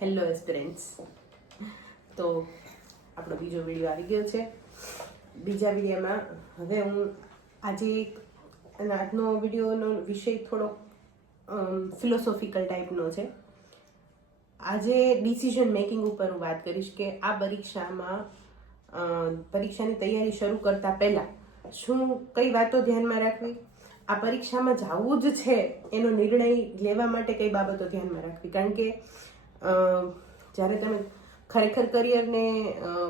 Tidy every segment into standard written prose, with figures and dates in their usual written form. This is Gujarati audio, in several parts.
Hello aspirants. તો આપણો બીજો વિડીયો આવી ગયો છે. બીજા વિડીયોમાં હવે હું આજે આજનો વિડીયોનો વિષય થોડો ફિલોસોફિકલ ટાઈપનો છે. આજે ડિસિઝન મેકિંગ ઉપર હું વાત કરીશ કે આ પરીક્ષાની તૈયારી શરૂ કરતા પહેલાં કઈ વાતો ધ્યાનમાં રાખવી, આ પરીક્ષામાં જવું જ છે એનો નિર્ણય લેવા માટે કઈ બાબતો ધ્યાનમાં રાખવી. કારણ કે જ્યારે તમે ખરેખર કરિયરને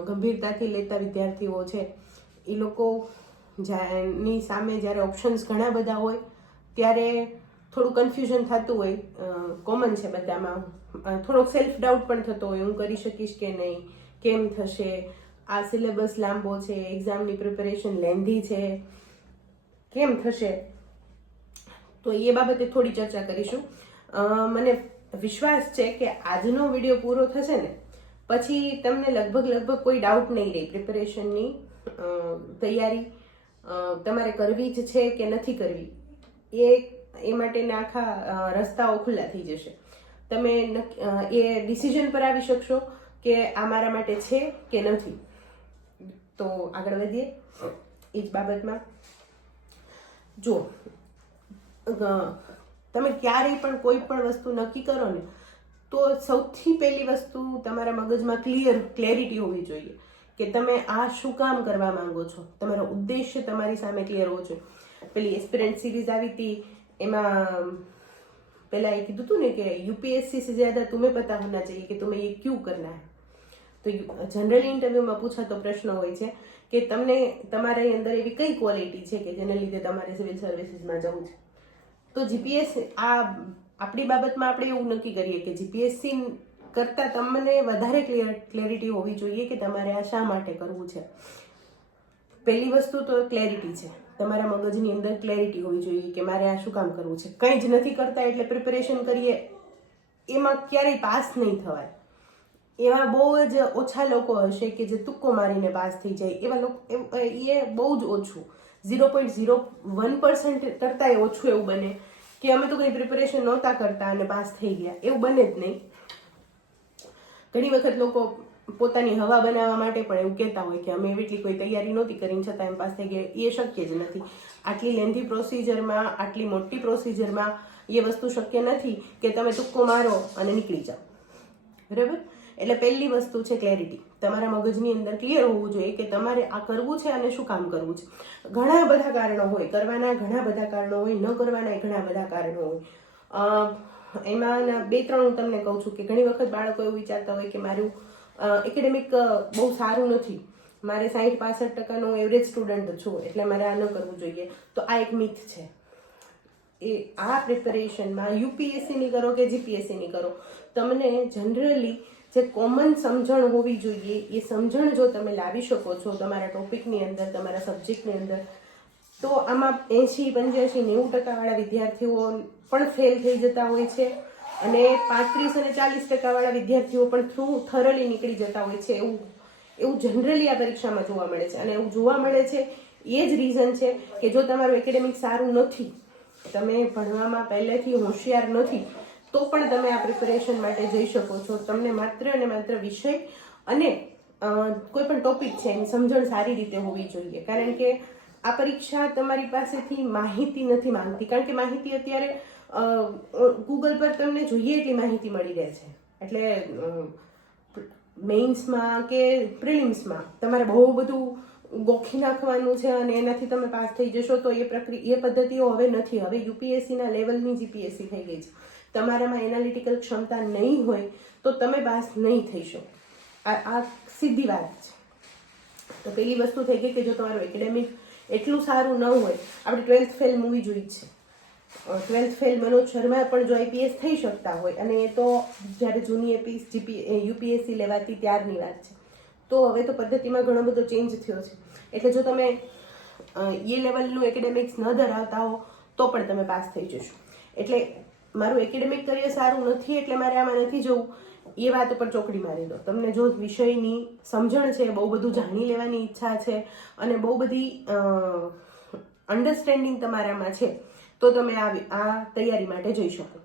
ગંભીરતાથી લેતા વિદ્યાર્થીઓ છે એ લોકોની સામે જ્યારે ઓપ્શન્સ ઘણા બધા હોય ત્યારે થોડું કન્ફ્યુઝન થતું હોય, કોમન છે બધામાં. થોડોક સેલ્ફ ડાઉટ પણ થતો હોય, હું કરી શકીશ કે નહીં, કેમ થશે, આ સિલેબસ લાંબો છે, એક્ઝામની પ્રિપેરેશન લેન્ધી છે, કેમ થશે. તો એ બાબતે થોડી ચર્ચા કરીશું. મને વિશ્વાસ છે કે આજનો વિડીયો પૂરો થશે ને પછી તમને લગભગ કોઈ ડાઉટ નહીં રહે. પ્રિપેરેશનની તૈયારી તમારે કરવી જ છે કે નથી કરવી એ માટેના આખા રસ્તાઓ ખુલ્લા થઈ જશે. તમે એ ડિસિઝન પર આવી શકશો કે આ મારા માટે છે કે નથી. તો આગળ વધીએ એ જ બાબતમાં. જો તમે ક્યારેય પણ કોઈ પણ વસ્તુ નક્કી કરો ને તો સૌથી પહેલી વસ્તુ તમારા મગજમાં ક્લેરિટી હોવી જોઈએ કે તમે આ શું કામ કરવા માંગો છો. તમારો ઉદ્દેશ્ય તમારી સામે ક્લિયર હોવો જોઈએ. પેલી એસ્પિરન્ટ સિરીઝ આવી હતી એમાં પહેલા એ કીધું હતું ને કે यूपीएससी से ज़्यादा तुम्हें पता होना चाहिए कि तुम्हें ये क्यों करना है. તો જનરલી ઇન્ટરવ્યુમાં પૂછાતો પ્રશ્ન હોય છે કે તમને તમારી અંદર એવી કઈ ક્વોલિટી છે કે જેને લીધે તમારે સિવિલ સર્વિસીસમાં જવું છે. તો જીપીએસસી આપણી બાબતમાં આપણે એવું નક્કી કરીએ કે જીપીએસસી કરતાં તમને વધારે ક્લેરિટી હોવી જોઈએ કે તમારે આ શા માટે કરવું છે. પહેલી વસ્તુ તો ક્લેરિટી છે. તમારા મગજની અંદર ક્લેરિટી હોવી જોઈએ કે મારે આ શું કામ કરવું છે. કંઈ જ નથી કરતા એટલે પ્રિપેરેશન કરીએ એમાં ક્યારેય પાસ નહીં થવાય. એવા બહુ જ ઓછા લોકો હશે કે જે તુક્કો મારીને પાસ થઈ જાય. એવા લોકો એ બહુ જ ઓછું, 0.01% કરતાંય ઓછું એવું બને કે અમે તો કંઈ પ્રિપેરેશન નહોતા કરતા અને પાસ થઈ ગયા. એવું બને જ નહીં. ઘણી વખત લોકો પોતાની હવા બનાવવા માટે પણ એવું કહેતા હોય કે અમે એટલી કોઈ તૈયારી નહોતી કરીને છતાં એમ પાસ થઈ ગયા. એ શક્ય જ નથી. આટલી લેન્ધી પ્રોસિજરમાં, આટલી મોટી પ્રોસિજરમાં એ વસ્તુ શક્ય નથી કે તમે તુક્કો મારો અને નીકળી જાઓ. બરાબર? એટલે પહેલી વસ્તુ છે ક્લેરિટી. તમારા મગજની અંદર ક્લિયર હોવું જોઈએ કે તમારે આ કરવું છે અને શું કામ કરવું છે. ઘણા બધા કારણો હોય, કરવાના ઘણા બધા કારણો હોય, ન કરવાના ઘણા બધા કારણો હોય. એમાં 2-3 હું તમને કહું છું કે ઘણી વખત બાળકો એવું વિચારતા હોય કે મારું એકેડેમિક બહુ સારું નથી, મારે 60-65% એવરેજ સ્ટુડન્ટ છું એટલે મારે આ ન કરવું જોઈએ. તો આ એક મિથ છે. આ પ્રિપેરેશનમાં યુપીએસસીની કરો કે જીપીએસસીની કરો, તમને જનરલી જે કોમન સમજણ હોવી જોઈએ એ સમજણ જો તમે લાવી શકો છો તમારા ટોપિકની અંદર, તમારા સબ્જેક્ટની અંદર, તો આમાં 80-85-90% વાળા વિદ્યાર્થીઓ પણ ફેલ થઈ જતા હોય છે અને 35 અને 40% વાળા વિદ્યાર્થીઓ પણ થરલી નીકળી જતા હોય છે. એવું જનરલી આ પરીક્ષામાં જોવા મળે છે. અને એવું જોવા મળે છે એ જ રીઝન છે કે જો તમારું એકેડેમિક સારું નથી, તમે ભણવામાં પહેલેથી હોશિયાર નથી, તો પણ તમે આ પ્રિપેરેશન માટે જઈ શકો છો. તમને માત્ર અને માત્ર વિષય અને કોઈ પણ ટોપિક છે એની સમજણ સારી રીતે હોવી જોઈએ. કારણ કે આ પરીક્ષા તમારી પાસેથી માહિતી નથી માંગતી. કારણ કે માહિતી અત્યારે ગૂગલ પર તમને જોઈએ એટલી માહિતી મળી રહે છે. એટલે મેઇન્સમાં કે પ્રિલિમ્સમાં તમારે બહુ બધું ગોખી નાખવાનું છે અને એનાથી તમે પાસ થઈ જશો તો એ પદ્ધતિઓ હવે નથી. હવે યુપીએસસીના લેવલની જીપીએસસી થઈ ગઈ છે. તમારામાં એનાલિટિકલ ક્ષમતા નહીં હોય તો તમે પાસ નહીં થઈ શકો. આ સીધી વાત છે. તો પહેલી વસ્તુ થઈ ગઈ કે જો તમારું એકેડેમિક એટલું સારું ન હોય, આપણે 12th ફેલ મૂવી જોઈ છે. 12th ફેલ મનોજ શર્મા પણ જો આઈપીએસ થઈ શકતા હોય, અને એ તો જ્યારે જૂની યુપીએસસી લેવાતી ત્યારની વાત છે. તો હવે તો પદ્ધતિમાં ઘણો બધો ચેન્જ થયો છે. એટલે જો તમે એ લેવલનું એકેડેમિક્સ ન ધરાવતા હો તો પણ તમે પાસ થઈ જશો. એટલે મારું એકેડેમિક કરિયર સારું નથી એટલે મારે આમાં નથી જવું, એ વાત ઉપર ચોકડી મારી દો. તમને જો વિષયની સમજણ છે, બહુ બધું જાણી લેવાની ઈચ્છા છે અને બહુ બધી અન્ડરસ્ટેન્ડિંગ તમારામાં છે તો તમે આ તૈયારી માટે જઈ શકો.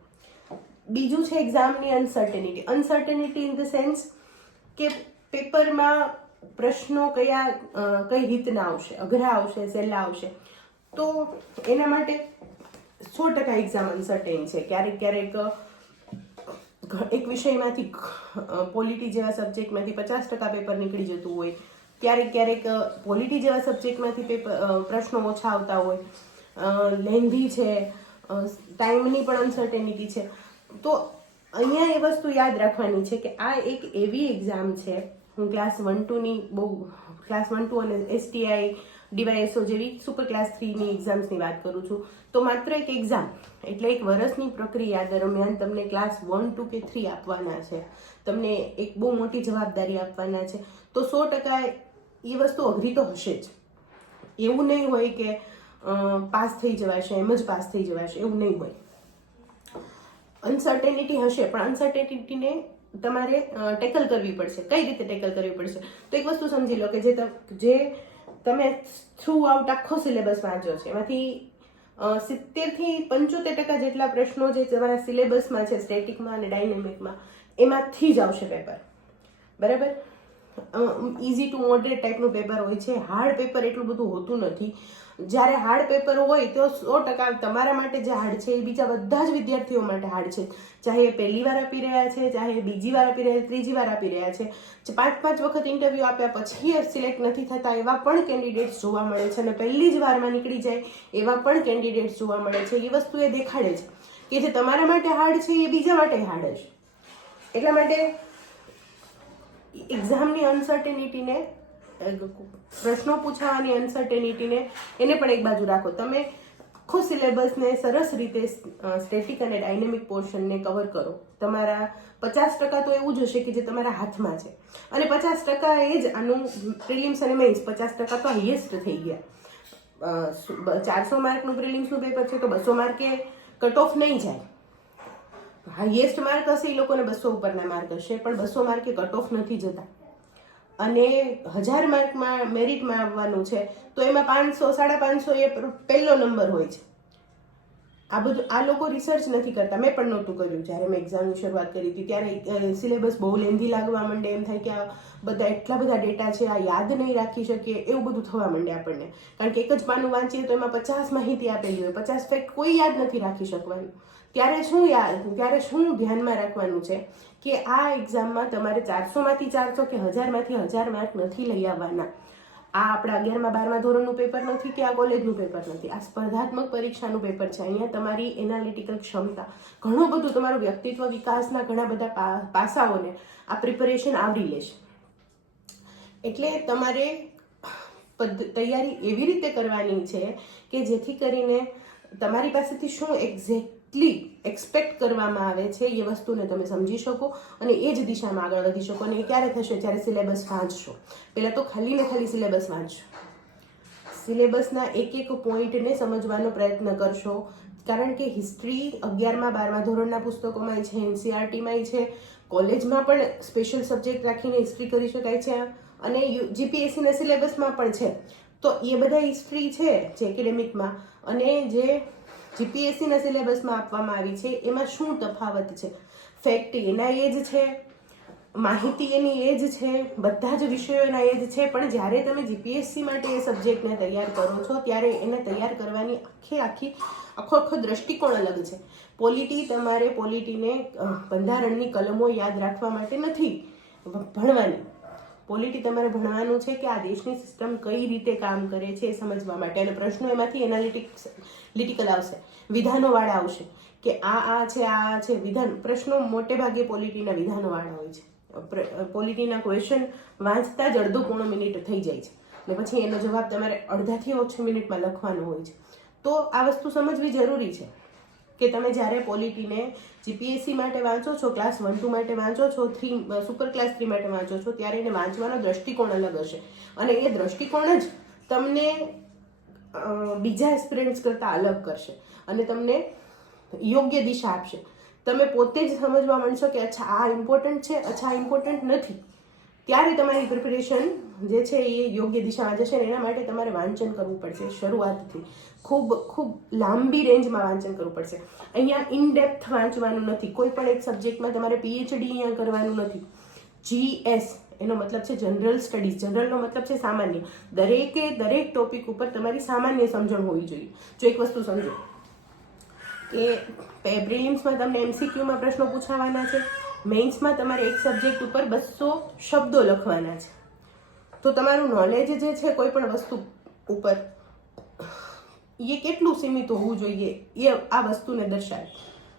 બીજું છે એક્ઝામની uncertainty. Uncertainty in the sense કે પેપરમાં પ્રશ્નો કઈ રીતના આવશે, અઘરા આવશે, સહેલા આવશે. તો એના માટે 100% એક્ઝામ અનસર્ટેન છે. ક્યારેક એક વિષયમાંથી પોલિટી જેવા સબ્જેક્ટમાંથી 50% પેપર નીકળી જતું હોય, ક્યારેક પોલિટી જેવા સબ્જેક્ટમાંથી પ્રશ્નો ઓછા આવતા હોય, લેન્ધી છે, ટાઈમની પણ અનસર્ટેનિટી છે. તો અહીંયા એ વસ્તુ યાદ રાખવાની છે કે આ એક એવી એક્ઝામ છે, હું ક્લાસ 1-2 અને STI DYSO જેવી સુપર ક્લાસ 3ની એક્ઝામ્સની વાત કરું છું. તો માત્ર એક એક્ઝામ એટલે એક વર્ષની પ્રક્રિયા દરમિયાન તમને ક્લાસ 1, 2 કે 3 આપવાના છે, તમને એક બહુ મોટી જવાબદારી આપવાના છે. તો 100% એ વસ્તુ અઘરી તો હશે જ. એવું નહીં હોય કે પાસ થઈ જવાશે, એમ જ પાસ થઈ જવાશે, એવું નહીં હોય. અનસર્ટેનિટી હશે, પણ અનસર્ટેનિટીને તમારે ટેકલ કરવી પડશે. કઈ રીતે ટેકલ કરવી પડશે? તો એક વસ્તુ સમજી લો કે જે તમે થ્રુ આઉટ આખો સિલેબસ વાંચ્યો છે, એમાંથી 70 થી 75% જેટલા પ્રશ્નો જે તમારા સિલેબસમાં છે, સ્ટેટિકમાં અને ડાયનેમિકમાં, એમાંથી જ આવશે પેપર. બરાબર? ઇઝી ટુ મોડરેટ ટાઈપનું પેપર હોય છે. હાર્ડ પેપર એટલું બધું હોતું નથી. જ્યારે હાર્ડ પેપર હોય તો 100% તમારા માટે જે હાર્ડ છે એ બીજા બધા જ વિદ્યાર્થીઓ માટે હાર્ડ છે. ચાહે એ પહેલી વાર આપી રહ્યા છે, ચાહે એ બીજી વાર આપી રહ્યા છે, ત્રીજી વાર આપી રહ્યા છે, 5 વખત ઇન્ટરવ્યૂ આપ્યા પછી એ સિલેક્ટ નથી થતા એવા પણ કેન્ડિડેટ્સ જોવા મળે છે, અને પહેલી જ વારમાં નીકળી જાય એવા પણ કેન્ડિડેટ્સ જોવા મળે છે. એ વસ્તુ એ દેખાડે છે કે જે તમારા માટે હાર્ડ છે એ બીજા માટે હાર્ડ છે. એટલા માટે એક્ઝામની અનસર્ટેનિટીને, પ્રશ્નો પૂછાવાની અનસર્ટેનિટીને, એને પણ એક બાજુ રાખો. તમે આખો સિલેબસને સરસ રીતે સ્ટેટિક અને ડાયનેમિક પોર્શનને કવર કરો. તમારા 50% તો એવું જ હશે કે જે તમારા હાથમાં છે, અને 50% એ જ આનું પ્રિલિમ્સ અને મેઇન્સ 50% તો હાઈએસ્ટ થઈ ગયા. 400 માર્કનું પ્રિલિમ્સનું પેપર છે તો 200 માર્કે કટ ઓફ નહીં જાય. હાઈએસ્ટ માર્ક હશે એ લોકોને 200 ઉપરના માર્ક હશે, પણ 200 માર્કે કટ ઓફ નથી જતા. અને 1000 માર્કમાં મેરિટમાં આવવાનું છે તો એમાં 500, 550 એ પહેલો નંબર હોય છે. આ લોકો રિસર્ચ નથી કરતા. મેં પણ નહોતું કર્યું જ્યારે મેં એક્ઝામની શરૂઆત કરી હતી. ત્યારે સિલેબસ બહુ લેન્ધી લાગવા માંડે, એમ થાય કે આ એટલા બધા ડેટા છે, આ યાદ નહીં રાખી શકીએ, એવું બધું થવા માંડે આપણને. કારણ કે એક જ પાનું વાંચીએ તો એમાં 50 માહિતી આપેલી હોય, 50 ફેક્ટ કોઈ યાદ નથી રાખી શકવાનું. ત્યારે શું ધ્યાનમાં રાખવાનું છે કે આ એક્ઝામમાં તમારે 400માંથી 400 કે 1000માંથી 1000 માર્ક નથી લઈ આવવાના. આ આપણા 11મા 12મા ધોરણનું પેપર નથી કે આ કોલેજનું પેપર નથી. આ સ્પર્ધાત્મક પરીક્ષાનું પેપર છે. અહીંયા તમારી એનાલિટિકલ ક્ષમતા, ઘણું બધું તમારું વ્યક્તિત્વ વિકાસના ઘણા બધા પાસાઓને આ પ્રિપેરેશન આવરી લેશે. એટલે તમારે તૈયારી એવી રીતે કરવાની છે કે જેથી કરીને તમારી પાસેથી શું એક્ઝેક્ટલી એક્સપેક્ટ કરવામાં આવે છે એ વસ્તુને તમે સમજી શકો અને એ જ દિશામાં આગળ વધી શકો. અને એ ક્યારે થશે? જ્યારે સિલેબસ વાંચશો. પહેલાં તો ખાલી સિલેબસ વાંચશો. સિલેબસના એક પોઈન્ટને સમજવાનો પ્રયત્ન કરશો. કારણ કે હિસ્ટ્રી 11મા 12મા ધોરણના પુસ્તકોમાં છે, NCERTમાં છે, કોલેજમાં પણ સ્પેશિયલ સબ્જેક્ટ રાખીને હિસ્ટ્રી કરી શકાય છે, અને GPSCના સિલેબસમાં પણ છે. તો એ બધા હિસ્ટ્રી છે જે એકેડેમિકમાં, અને જે GPSCના સિલેબસમાં આપવામાં આવી છે એમાં શું તફાવત છે? ફેક્ટ એના એ જ છે, માહિતી એની એ જ છે, બધા જ વિષયો એના એ જ છે. પણ જ્યારે તમે GPSC માટે એ સબ્જેક્ટને તૈયાર કરો છો ત્યારે એને તૈયાર કરવાની આખો દ્રષ્ટિકોણ અલગ છે. તમારે પોલિટીને બંધારણની કલમો યાદ રાખવા માટે નથી ભણવાની. પોલિટી તમારે ભણવાનું છે કે આ દેશની સિસ્ટમ કઈ રીતે કામ કરે છે એ સમજવા માટે. અને પ્રશ્નો એમાંથી એનાલિટિકલ આવશે, વિધાનોવાળા આવશે કે આ છે વિધાન. પ્રશ્નો મોટે ભાગે પોલિટીના વિધાનોવાળા હોય છે. પોલિટીના ક્વેશ્ચન વાંચતા જ 1.5-પોણો મિનિટ થઈ જાય છે, અને પછી એનો જવાબ તમારે 1.5 થી ઓછી મિનિટમાં લખવાનો હોય છે. તો આ વસ્તુ સમજવી જરૂરી છે કે તમે જ્યારે પોલિટીને GPSC માટે વાંચો છો, ક્લાસ 1-2 માટે વાંચો છો, સુપર ક્લાસ 3 માટે વાંચો છો, ત્યારે એને વાંચવાનો દ્રષ્ટિકોણ અલગ હશે. અને એ દ્રષ્ટિકોણ જ તમને બીજા એસ્પિરન્ટ્સ કરતાં અલગ કરશે અને તમને યોગ્ય દિશા આપશે. તમે પોતે જ સમજવા માંડશો કે અચ્છા આ ઇમ્પોર્ટન્ટ છે, અચ્છા આ ઇમ્પોર્ટન્ટ નથી. ત્યારે તમારી પ્રિપેરેશન જે છે એ યોગ્ય દિશામાં જશે ને એના માટે તમારે વાંચન કરવું પડશે શરૂઆતથી. ખૂબ ખૂબ લાંબી રેન્જમાં વાંચન કરવું પડશે. અહીંયા ઇનડેપ્થ વાંચવાનું નથી. કોઈ પણ એક સબ્જેક્ટમાં તમારે PhD અહીંયા કરવાનું નથી. GS એનો મતલબ છે જનરલ સ્ટડીઝ. જનરલનો મતલબ છે સામાન્ય. દરેક ટોપિક ઉપર તમારી સામાન્ય સમજણ હોવી જોઈએ. જો એક વસ્તુ સમજો કે પ્રિલિમ્સમાં તમને MCQમાં પ્રશ્નો પૂછાવાના છે, મેઇન્સમાં તમારે એક સબ્જેક્ટ ઉપર 200 શબ્દો લખવાના છે. તો તમારું નોલેજ જે છે કોઈ પણ વસ્તુ ઉપર એ કેટલું સીમિત હોવું જોઈએ એ આ વસ્તુને દર્શાવે.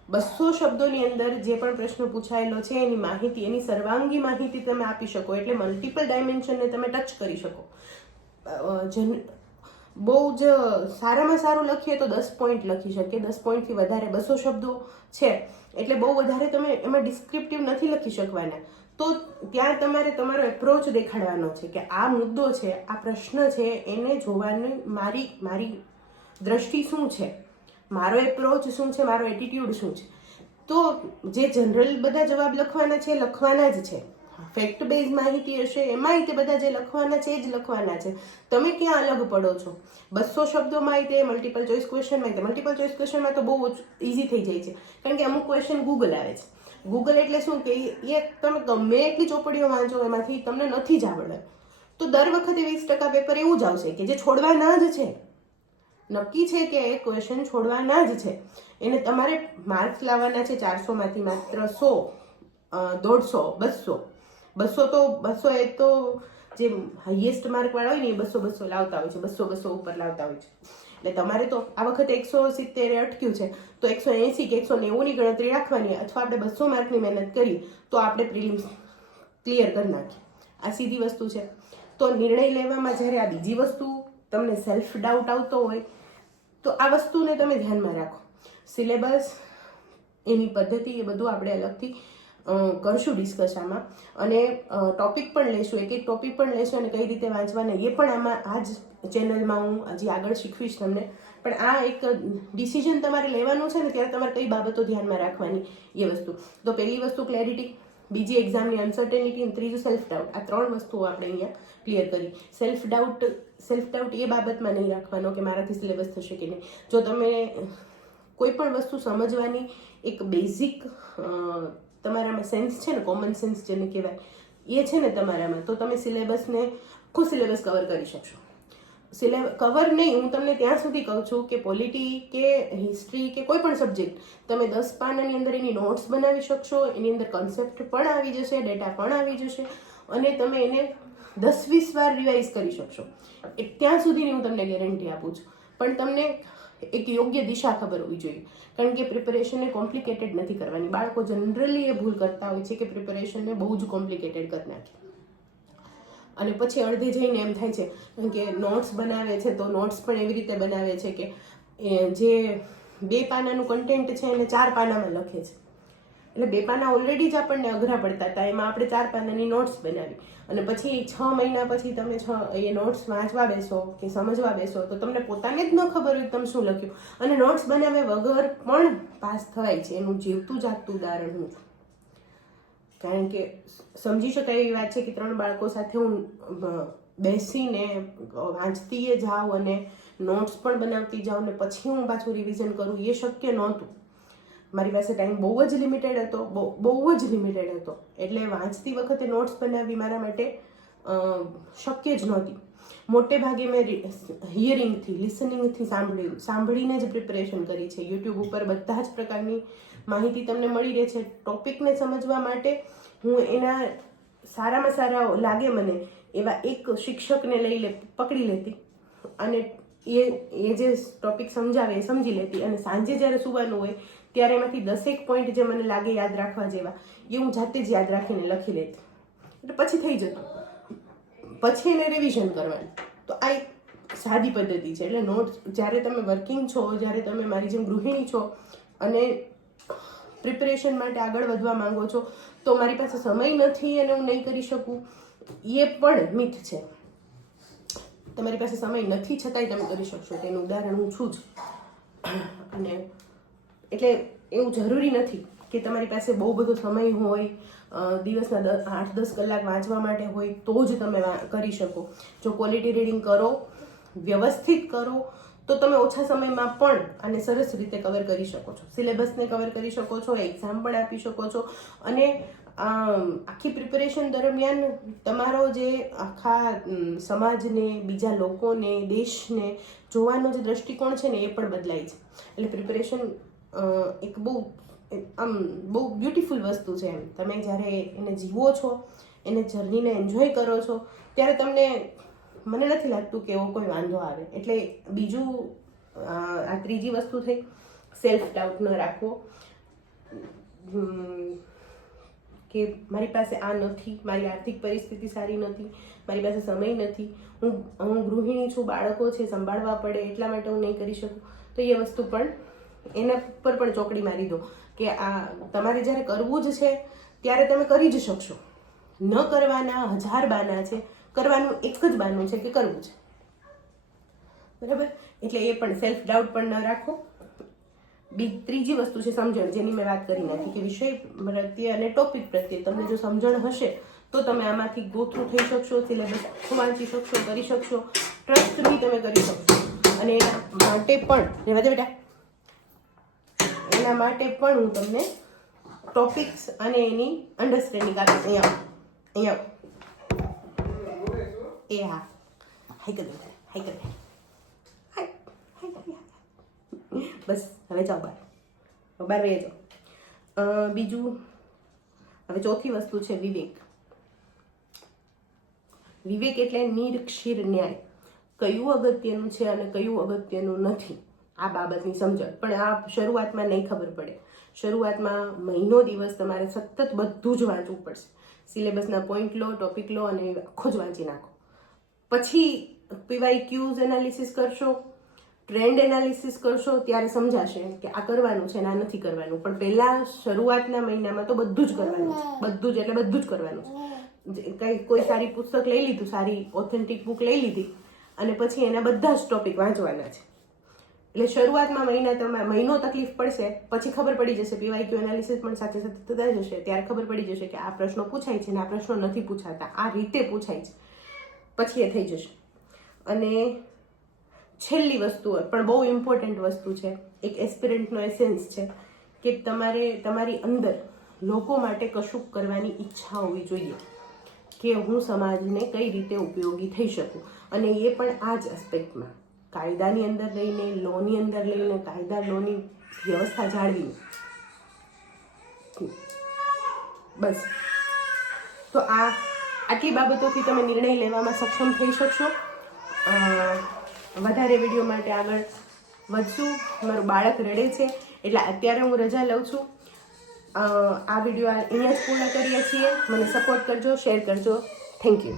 200 શબ્દોની અંદર જે પણ પ્રશ્ન પૂછાયેલો છે એની માહિતી, એની સર્વાંગી માહિતી તમે આપી શકો, એટલે મલ્ટિપલ ડાયમેન્શનને તમે ટચ કરી શકો. બહુ જ સારામાં સારું લખીએ તો 10 પોઈન્ટ લખી શકીએ. 10 પોઈન્ટથી વધારે 200 શબ્દો છે એટલે બહુ વધારે તમે એમાં ડિસ્ક્રિપ્ટિવ નથી લખી શકવાના. તો ત્યાં તમારે તમારો એપ્રોચ દેખાડવાનો છે કે આ મુદ્દો છે, આ પ્રશ્ન છે, એને જોવાની મારી દ્રષ્ટિ શું છે, મારો એપ્રોચ શું છે, મારો એટીટ્યુડ શું છે. તો જે જનરલ બધા જવાબ લખવાના જ છે. ફેક્ટ બેઝ માહિતી હશે એમાંય તે બધા જે લખવાના છે એ જ લખવાના છે. તમે ક્યાં અલગ પડો છો? 200 શબ્દોમાં તે મલ્ટિપલ ચોઇસ ક્વેશ્ચનમાં મલ્ટિપલ ચોઇસ ક્વેશ્ચનમાં તો બહુ ઇઝી થઈ જાય છે, કારણ કે અમુક ક્વેશ્ચન ગૂગલ આવે છે. ગૂગલ એટલે શું કે એ તમે ગમે એટલી ચોપડીઓ વાંચો એમાંથી તમને નથી જ આવડે, તો દર વખતે 20% પેપર એવું જ આવશે કે જે છોડવાના જ છે. નક્કી છે કે એ ક્વેશ્ચન છોડવાના જ છે. એને તમારે માર્ક્સ લાવવાના છે 400માંથી માત્ર 100, 150, 200 એ તો જે હાઈએસ્ટ માર્ક વાળા હોય ને એ 200 લાવતા હોય છે, 200 ઉપર લાવતા હોય છે. એટલે તમારે તો આ વખતે 170 અટક્યું છે તો 180 કે 190ની ગણતરી રાખવાની, અથવા આપણે 200 માર્કની મહેનત કરી તો આપણે પ્રિલિમ્સ ક્લિયર કરી નાખીએ. આ સીધી વસ્તુ છે. તો નિર્ણય લેવામાં જ્યારે આ બીજી વસ્તુ તમને સેલ્ફ ડાઉટ આવતો હોય તો આ વસ્તુને તમે ધ્યાનમાં રાખો. સિલેબસ, એની પદ્ધતિ, એ બધું આપણે અલગથી કરશું ડિસ્કસ આમાં, અને ટોપિક પણ લેશું, એક ટોપિક પણ લેશું અને કઈ રીતે વાંચવાના એ પણ આમાં આ જ ચેનલમાં હું હજી આગળ શીખવીશ તમને. પણ આ એક ડિસિઝન તમારે લેવાનું છે ને ત્યારે તમારે કઈ બાબતો ધ્યાનમાં રાખવાની એ વસ્તુ. તો પહેલી વસ્તુ ક્લેરિટી, બીજી એક્ઝામની અનસર્ટેનિટી, અને ત્રીજું સેલ્ફ ડાઉટ. આ 3 વસ્તુઓ આપણે અહીંયા ક્લિયર કરી. સેલ્ફ ડાઉટ એ બાબતમાં નહીં રાખવાનો કે મારાથી સિલેબસ થશે કે નહીં. જો તમે કોઈ પણ વસ્તુ સમજવાની એક બેઝિક તમારામાં સેન્સ છે ને, કોમન સેન્સ જેને કહેવાય, એ છે ને તમારામાં, તો તમે સિલેબસને આખું સિલેબસ કવર કરી શકશો. કવર નહીં, હું તમને ત્યાં સુધી કહું છું કે પોલિટી કે હિસ્ટ્રી કે કોઈ પણ સબ્જેક્ટ તમે 10 પાનાની અંદર એની નોટ્સ બનાવી શકશો, એની અંદર કન્સેપ્ટ પણ આવી જશે, ડેટા પણ આવી જશે, અને તમે એને 10-20 વાર રિવાઇઝ કરી શકશો. ત્યાં સુધીની હું તમને ગેરંટી આપું છું. પણ તમને એક યોગ્ય દિશા ખબર હોવી જોઈએ, કારણ કે પ્રિપેરેશનને કોમ્પ્લિકેટેડ નથી કરવાની. બાળકો જનરલી એ ભૂલ કરતા હોય છે કે પ્રિપેરેશનને બહુ જ કોમ્પ્લિકેટેડ કરી નાખે, અને પછી અડધે જઈને એમ થાય છે કે નોટ્સ બનાવે છે તો નોટ્સ પણ એવી રીતે બનાવે છે કે જે 2 પાનાનું કન્ટેન્ટ છે એને 4 પાનામાં લખે છે. એટલે 2 પાના ઓલરેડી જ આપણને અઘરા પડતા હતા, એમાં આપણે 4 પાનાની નોટ્સ બનાવી, અને પછી 6 મહિના પછી તમે એ નોટ્સ વાંચવા બેસો કે સમજવા બેસો તો તમને પોતાને જ ન ખબર હોય તમે શું લખ્યું. અને નોટ્સ બનાવ્યા વગર પણ પાસ થવાય છે. એનું જીવતું જાગતું ઉદાહરણ હું છું. કારણ કે સમજી શકાય એવી વાત છે કે 3 બાળકો સાથે હું બેસીને વાંચતી જાઉં અને નોટ્સ પણ બનાવતી જાઉં ને પછી હું પાછું રિવિઝન કરું, એ શક્ય નહોતું. મારી પાસે ટાઈમ બહુ જ લિમિટેડ હતો, બહુ જ લિમિટેડ હતો. એટલે વાંચતી વખતે નોટ્સ બનાવવી મારા માટે શક્ય જ નહોતી. મોટે ભાગે મેં હિયરિંગથી, લિસનિંગથી સાંભળીને જ પ્રિપરેશન કરી છે. યુટ્યુબ ઉપર બધા જ પ્રકારની માહિતી તમને મળી રહે છે. ટોપિકને સમજવા માટે હું એના સારામાં સારા લાગે મને એવા એક શિક્ષકને પકડી લેતી, અને એ જે ટોપિક સમજાવે એ સમજી લેતી, અને સાંજે જ્યારે સુવાનું હોય ત્યારે એમાંથી 10 પોઈન્ટ જે મને લાગે યાદ રાખવા જેવા એ હું જાતે જ યાદ રાખીને લખી લેતી. એટલે પછી થઈ જતું, પછી એને રિવિઝન કરવાનું. તો આ એક સાદી પદ્ધતિ છે. એટલે નોટ્સ, જ્યારે તમે વર્કિંગ છો, જ્યારે તમે મારી જેમ ગૃહિણી છો અને પ્રિપેરેશન માટે આગળ વધવા માંગો છો, તો મારી પાસે સમય નથી અને હું નહીં કરી શકું, એ પણ મિથ છે. તમારી પાસે સમય નથી છતાંય તમે કરી શકશો, તેનું ઉદાહરણ હું છું જ. અને એટલે એવું જરૂરી નથી કે તમારી પાસે બહુ બધો સમય હોય દિવસના 8-10 કલાક વાંચવા માટે હોય તો જ તમે કરી શકો. જો ક્વોલિટી રીડિંગ કરો, વ્યવસ્થિત કરો, તો તમે ઓછા સમયમાં પણ આને સરસ રીતે કવર કરી શકો છો. સિલેબસને કવર કરી શકો છો, એક્ઝામ પણ આપી શકો છો. અને આખી પ્રિપેરેશન દરમિયાન તમારો જે આખા સમાજને, બીજા લોકોને, દેશને જોવાનો જે દ્રષ્ટિકોણ છે ને એ પણ બદલાય છે. એટલે પ્રિપેરેશન એક બહુ બ્યુટીફુલ વસ્તુ છે. એમ તમે જ્યારે એને જીવો છો, એને જર્નીને એન્જોય કરો છો, ત્યારે તમને મને નથી લાગતું કે એવો કોઈ વાંધો આવે. એટલે બીજું આ ત્રીજી વસ્તુ થઈ, સેલ્ફ ડાઉટ ન રાખવો કે મારી પાસે આ નથી, મારી આર્થિક પરિસ્થિતિ સારી નથી, મારી પાસે સમય નથી, હું ગૃહિણી છું, બાળકો છે, સંભાળવા પડે, એટલા માટે હું નહીં કરી શકું. તો એ વસ્તુ પણ એના પર પણ ચોકડી મારી દો કે આ તમારે જ્યારે કરવું જ છે ત્યારે તમે કરી જ શકશો. ન કરવાના 1000 બહાના છે, કરવાનું એક જ બહાનું છે કે કરવું છે. બરાબર? એટલે એ પણ સેલ્ફ ડાઉટ પણ ન રાખો. ત્રીજી વસ્તુ છે સમજણ, જેની મેં વાત કરી નાખી કે વિષય પ્રત્યે અને ટોપિક પ્રત્યે તમને જો સમજણ હશે તો તમે આમાંથી ગો થ્રુ થઈ શકશો, સિલેબસ વાંચી શકશો, કરી શકશો. ટ્રસ્ટ બી તમે કરી શકશો. અને એના માટે પણ રહેવા દે બેટા, એના માટે પણ હું તમને ટોપિક્સ અને એની અન્ડરસ્ટેન્ડિંગ આપીશ. અહીંયા એ હા, હાઈ કર હાઈ કર બસ. હવે જાઓ બહાર વહી જાઓ. બીજું, હવે ચોથી વસ્તુ છે વિવેક. વિવેક એટલે નિરક્ષીર ન્યાય. કયું અગત્યનું છે અને કયું અગત્યનું નથી, આ બાબતની સમજણ. પણ આ શરૂઆતમાં નહીં ખબર પડે. શરૂઆતમાં મહિનો દિવસ તમારે સતત બધું જ વાંચવું પડશે. સિલેબસના પોઈન્ટ લો, ટોપિક લો અને આખો જ વાંચી નાખો. પછી PYQs એનાલિસિસ કરશો, ટ્રેન્ડ એનાલિસિસ કરશો, ત્યારે સમજાશે કે આ કરવાનું છે ને આ નથી કરવાનું. પણ પહેલાં શરૂઆતના મહિનામાં તો બધું જ કરવાનું છે. બધું જ એટલે બધું જ કરવાનું છે. કંઈ કોઈ સારી પુસ્તક લઈ લીધું, સારી ઓથેન્ટિક બુક લઈ લીધી અને પછી એના બધા જ ટોપિક વાંચવાના છે. એટલે શરૂઆતમાં મહિનો તકલીફ પડશે, પછી ખબર પડી જશે. PYQ એનાલિસિસ પણ સાથે સાથે થતા જશે, ત્યારે ખબર પડી જશે કે આ પ્રશ્નો પૂછાય છે ને આ પ્રશ્નો નથી પૂછાતા, આ રીતે પૂછાય છે. પછી એ થઈ જશે. અને છેલ્લી વસ્તુ પણ બહુ ઇમ્પોર્ટન્ટ વસ્તુ છે, એક એસ્પિરન્ટનો એસેન્સ છે કે તમારે તમારી અંદર લોકો માટે કશુંક કરવાની ઈચ્છા હોવી જોઈએ કે હું સમાજને કઈ રીતે ઉપયોગી થઈ શકું. અને એ પણ આ જ એસ્પેક્ટમાં, કાયદાની અંદર લઈને, લોની અંદર લઈને, કાયદા લોની વ્યવસ્થા જાળવીને. બસ. તો આટલી બાબતોથી તમે નિર્ણય લેવામાં સક્ષમ થઈ શકશો. વધારે વિડીયો માટે આગળ વધશું. મારું બાળક રડે છે એટલે અત્યારે હું રજા લઉં છું. આ વિડીયો અહીંયા જ પૂર્ણ કરીએ છીએ. મને સપોર્ટ કરજો, શેર કરજો. Thank you.